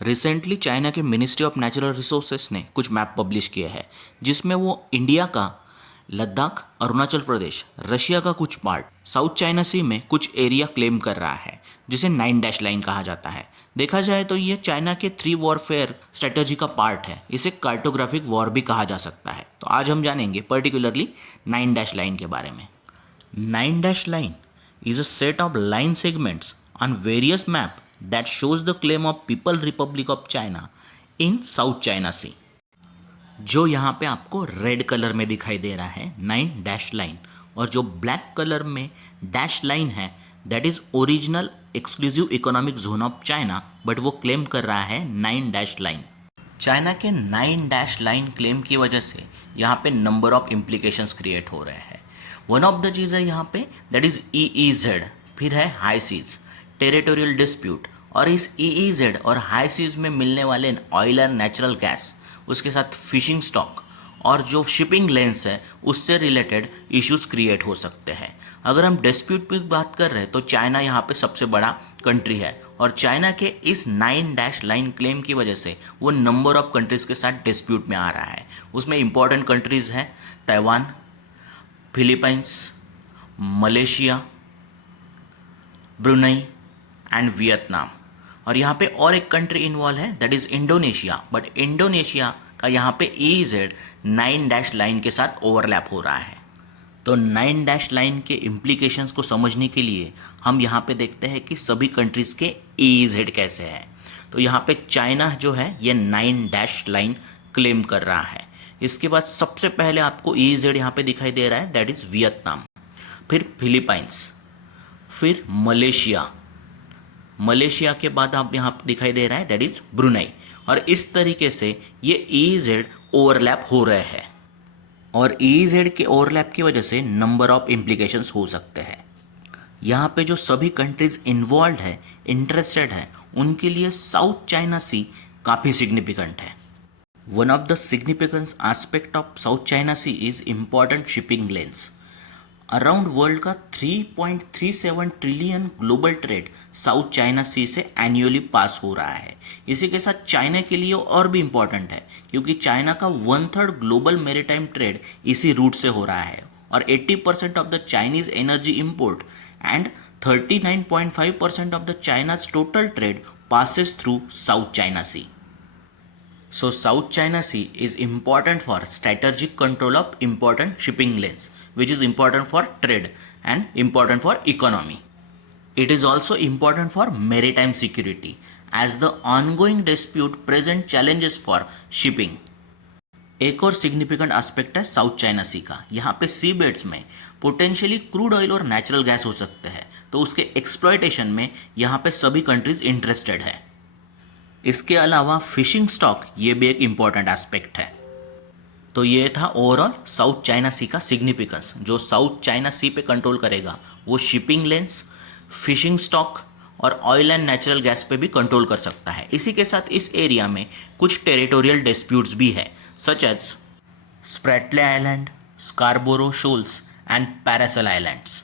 Recently China के ministry of natural resources ने कुछ मैप पब्लिश किए हैं जिसमें वो इंडिया का लद्दाख, अरुणाचल प्रदेश, रशिया का कुछ पार्ट, साउथ चाइना सी में कुछ एरिया क्लेम कर रहा है जिसे 9 डैश लाइन कहा जाता है। देखा जाए तो ये चाइना के 3 वॉरफेयर स्ट्रेटजी का पार्ट है। इसे कार्टोग्राफिक वॉर भी कहा जा सकता है। तो आज हम जानेंगे पर्टिकुलरली 9 डैश लाइन के बारे में। 9 dash line is a set of line segments on various map that shows the claim of People Republic of China in South China Sea। जो यहाँ पे आपको रेड कलर में दिखाई दे रहा है 9 डैश लाइन, और जो ब्लैक कलर में डैश लाइन है that is original exclusive economic zone of China, but वो क्लेम कर रहा है 9 डैश लाइन। चाइना के 9 डैश लाइन क्लेम की वजह से यहाँ पे नंबर ऑफ इम्प्लीकेशंस क्रिएट हो रहे हैं। वन ऑफ द चीज़ है यहाँ पे दैट इज EEZ, फिर है हाई सीज, टेरिटोरियल डिस्प्यूट, और इस EEZ और हाई सीज में मिलने वाले ऑयल एंड नेचुरल गैस, उसके साथ फिशिंग स्टॉक और जो शिपिंग लेन्स है उससे रिलेटेड इश्यूज क्रिएट हो सकते हैं। अगर हम डिस्प्यूट की बात कर रहे हैं तो चाइना यहाँ पे सबसे बड़ा कंट्री है, और चाइना के इस 9 डैश लाइन क्लेम की वजह से वो नंबर ऑफ कंट्रीज़ के साथ डिस्प्यूट में आ रहा है। उसमें इंपॉर्टेंट कंट्रीज़ हैं Taiwan, Philippines, Malaysia, Brunei and Vietnam, और यहाँ पे और एक कंट्री इन्वॉल्व है that is Indonesia. But Indonesia का यहाँ पे EEZ 9 डैश लाइन के साथ ओवरलैप हो रहा है। तो 9 डैश लाइन के इम्प्लीकेशंस को समझने के लिए हम यहाँ पे देखते हैं कि सभी कंट्रीज़ के EEZ कैसे हैं। तो यहाँ पे चाइना जो है ये 9 डैश लाइन क्लेम कर रहा है। इसके बाद सबसे पहले आपको EEZ यहाँ पे दिखाई दे रहा है दैट इज़ वियतनाम, फिर फिलीपींस, फिर मलेशिया के बाद आप यहाँ दिखाई दे रहा है दैट इज ब्रुनई, और इस तरीके से ये EEZ ओवरलैप हो रहे हैं, और EEZ के ओवरलैप की वजह से नंबर ऑफ इम्प्लीकेशंस हो सकते हैं। यहाँ पे जो सभी कंट्रीज इन्वॉल्व है, इंटरेस्टेड है, उनके लिए साउथ चाइना सी काफ़ी सिग्निफिकेंट है। One of the significant aspect of South China Sea is important shipping lanes. Around world का 3.37 trillion global trade South China Sea से एनुअली पास हो रहा है। इसी के साथ चाइना के लिए और भी इम्पॉर्टेंट है क्योंकि चाइना का 1/3 ग्लोबल मैरीटाइम ट्रेड इसी रूट से हो रहा है, और 80% of the Chinese energy import and 39.5% of the China's total trade passes through South China Sea. So South China Sea is important for strategic control of important shipping lanes, which is important for trade and important for economy. It is also important for maritime security as the ongoing dispute present challenges for shipping. एक और significant aspect है south China सी का। यहाँ पे सी beds में potentially crude oil और natural gas हो सकते हैं, तो उसके एक्सप्लॉयटेशन में यहाँ पे सभी कंट्रीज इंटरेस्टेड है। इसके अलावा फिशिंग स्टॉक ये भी एक इम्पॉर्टेंट एस्पेक्ट है। तो ये था ओवरऑल साउथ चाइना सी का सिग्निफिकेंस। जो साउथ चाइना सी पे कंट्रोल करेगा वो शिपिंग लेन्स, फिशिंग स्टॉक और ऑयल एंड नेचुरल गैस पे भी कंट्रोल कर सकता है। इसी के साथ इस एरिया में कुछ टेरिटोरियल डिस्प्यूट्स भी है such as Spratly island, Scarborough shoals and Paracel islands.